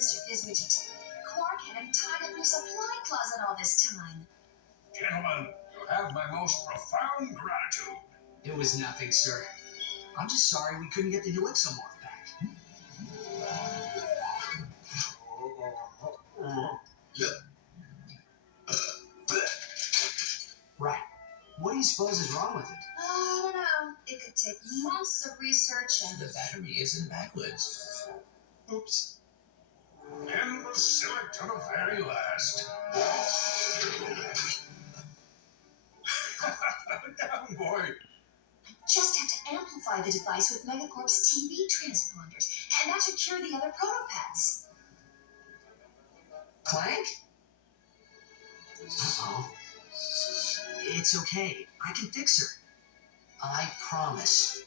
Mr. Fizzwidget. Clark had him tied up in a supply closet all this time. Gentlemen, you have my most profound gratitude. It was nothing, sir. I'm just sorry we couldn't get the new Exomorph back. Right. What do you suppose is wrong with it? I don't know. It could take months of research and... The battery isn't backwards. Oops. Imbecilic to the very last. Down, boy. Just have to amplify the device with Megacorp's TV transponders, and that should cure the other protopets. Clank? Uh-oh. It's okay. I can fix her. I promise.